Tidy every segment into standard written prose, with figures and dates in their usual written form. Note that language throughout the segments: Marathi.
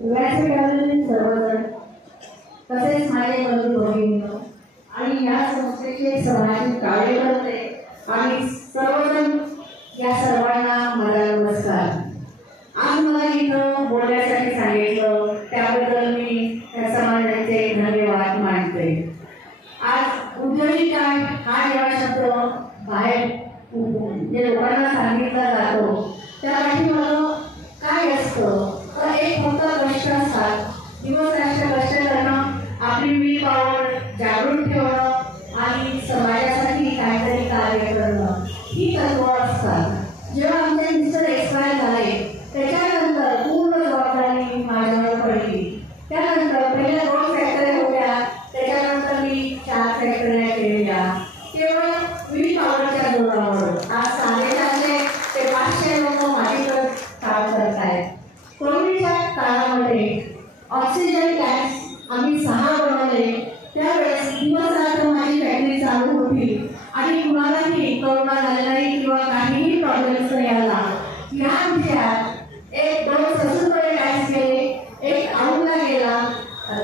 व्यासपीठावरील सर्वजण तसेच माझे बंधू भगिनी आणि या संस्थेचे समाजिक कार्यकर्ते आणि सर्वजण या सर्वांना माझा नमस्कार। आज मला इथं बोलण्यासाठी सांगितलं त्याबद्दल मी समाजाचे धन्यवाद मानते। आज उद्योजिक हा जेव्हा शब्द बाहेर जे लोकांना सांगितला जातो त्या पाठीमागं काय असतं तर एक फक्त कष्ट असतात, दिवस रात्र कष्ट करणं, आपली विल पॉवर जागृत ठेवणं आणि समाजासाठी काहीतरी कार्य करणं ही तत्त्व असतात। जेव्हा आमचे मिस्टर एक्सपायर झाले त्याच्यानंतर पूर्ण जबाबदारी माझ्यावर पडली। त्यानंतर पहिल्या 2 फॅक्टऱ्या होत्या, त्याच्यानंतर मी 4 फॅक्टऱ्या केल्या केवळ विल पॉवरच्या जोरावर। आज 450 ते 500 लोक माझ्याकडे काम करत आहेत। कोविडच्या काळामध्ये ऑक्सिजन टँक्स आम्ही 6 बनवले। त्यावेळेस दिवस रात्र माझी फॅक्टरी चालू होती आणि कुणालाही कोरोना झाला नाही किंवा काहीही प्रॉब्लेम्स नाही आला। या विषयात 1-2 ससूनकडे टँक्स गेले, 1 औंधला गेला,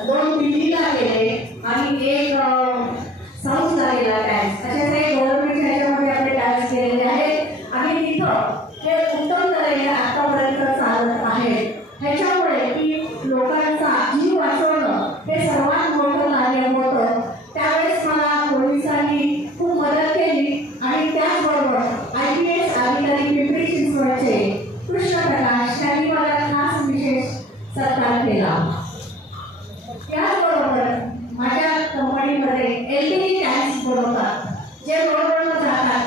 2 दिल्लीला गेले आणि 1 साऊथला गेला टँक्स। अशा काही गव्हर्नमेंटच्या ह्याच्यामध्ये आपले टँक्स गेलेले आहेत आणि तिथं हे उत्तम तऱ्हेने आतापर्यंत चालत आहेत। ह्याच्यामुळे की लोकांचा जीव वाचवणं हे सर्वात मोठं कार्य होतं। त्यावेळेस मला पोलिसांनी खूप मदत केली आणि त्याचबरोबर IPS अधिकारी पिंपरी चिंचवडचे कृष्ण प्रकाश यांनी मला खास विशेष सत्कार केला। त्याचबरोबर माझ्या कंपनीमध्ये LPG टँक्स बनवतात, जे रोडवर जातात,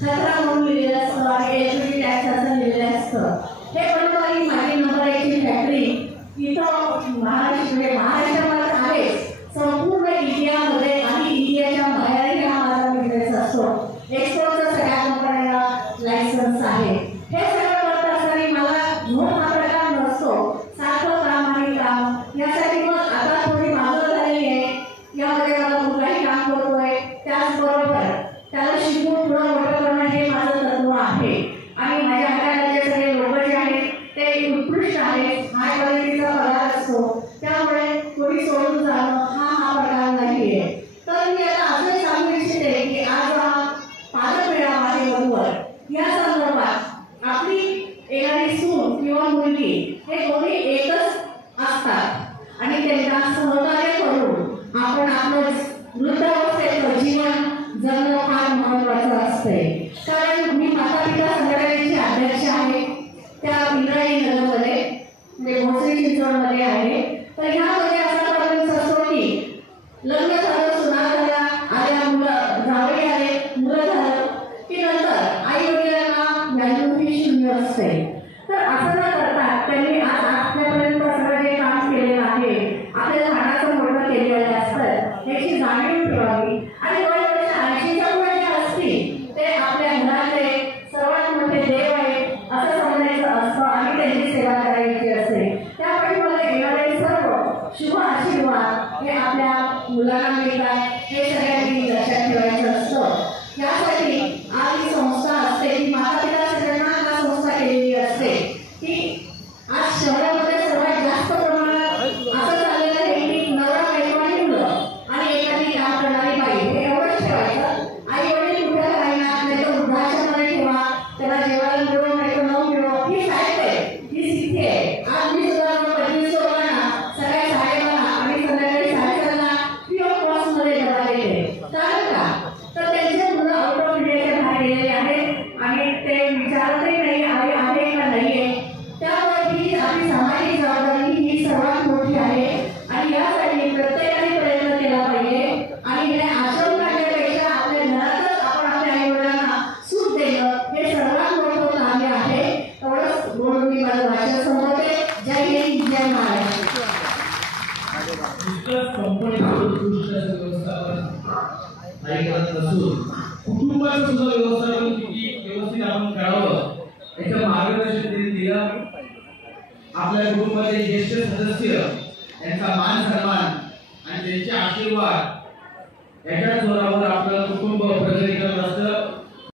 खतरा म्हणून लिहिलेलं असतं आणि LPG टँक्स असं लिहिलेलं असतं। हे बनवणारी माझी नंबर 1 ची फॅक्टरी इथं महाराष्ट्रामध्ये आहे। संपूर्ण इंडियामध्ये आणि इंडियाच्या बाहेरही हा माझा बिझनेस असतो। एक्सपोर्टचा सगळ्या कंपन्यांना लायसन्स आहे। हे सगळं करत असताना मला झोप हा प्रकार नसतो, सारखं काम आणि काम। यासाठी मग आता थोडी मागं झालेली आहे, यामध्ये मला मुलगाही काम करतोय, त्याचबरोबर त्याला शिकवून पुढं मोठं करणं हे माझं तत्व आहे। आणि माझ्या हाताखालचे सगळे लोक जे आहेत ते उत्कृष्ट आहेत, हाय क्वालिटीचा पगार असतो, त्यामुळे कोणी सोडून जाणं हा प्रकार नाहीये। तर मी आता असं सांगू इच्छिते की आज पादपेढा आहे बरोबर या संदर्भात आपली येणारी सून किंवा मुलगी हे दोन्ही एकच असतात आणि त्यांना सहकार्य करून आपण आपलं वृद्धावस्थेचं जीवन जगणं फार महत्त्वाचं असते। कारण मी माता पिता संघटनेची अध्यक्ष आहे, त्या इंद्रायणी नगरमध्ये म्हणजे भोसरी चिंचवडमध्ये आहे। तर ह्यामध्ये असा प्रॉब्लेम असतो की लग्न झालं, सुना झाला, आल्या मुलं जावई आले, मुलं झालं की नंतर आई वडिलांना व्हॅल्यू ही शून्य असते। तर असं न करता त्यांनी आज आपल्यापर्यंत सगळं जे काम केलेलं आहे, आपल्या लहानाचं मोठं केलेलं असतं याची जाणीव ठेवावी आणि वय 80च्या पुढे जे असतील ते आपल्या घरातले सर्वात मोठे देव आहे असं समजायचं असतं आणि त्यांची सेवा करायची असते। त्यामुळे मला येणारे सर्व शुभ आशीर्वाद हे आपल्या मुलांना मिळतात हे सगळ्यांनी लक्षात ठेवायचं असतं। यासाठी आज ही संस्था असते की माता पिता संघटना संस्था केलेली असते की आज शहरामध्ये सर्वात जास्त प्रमाणात असं चाललेलं आहे की नवरा बायको आणि मुलं आणि एखादी काम करणारी बाई हे एवढंच ठेवायचं। आई वडील कुठे राहणार नाही तर वृद्धाश्रमामध्ये ठेवा, त्याला जेवायला मिळो नाही तर न मिळो ही साईड आहे, ही स्थिती आहे। आज मी सुद्धा 25 लोकांना सगळ्या साहेबांना आणि संध्याकाळी 7:30ला फ्री ऑफ कॉस्टमध्ये डबा देते। कारण का तर त्यांचे मुलं आउट ऑफ इंडियाच्या बाहेर गेलेले आहेत आणि ते विचारतही नाही आहे का नाहीये। त्यामुळे ही आपली सामाजिक जबाबदारी ही सर्वात मोठी आहे आणि यासाठी प्रत्येकाने प्रयत्न केला पाहिजे आणि हे आश्रम काढण्यापेक्षा आपल्या घरातच आपण आपल्या आई वडिलांना सूट देणं हे सर्वात मोठं कार्य आहे। एवढंच बोलून मी माझं भाषण संपवते। जय हिंद, जय महाराष्ट्र। कुटुंबाचं सुद्धा व्यवस्थापन किती व्यवस्थित आपण करावं याचं मार्गदर्शन त्यांनी दिलं। आपल्या कुटुंबाचे ज्येष्ठ सदस्य यांचा मान सन्मान आणि त्यांचे आशीर्वाद याच्या जोरावर आपलं कुटुंब प्रगती करत असतं।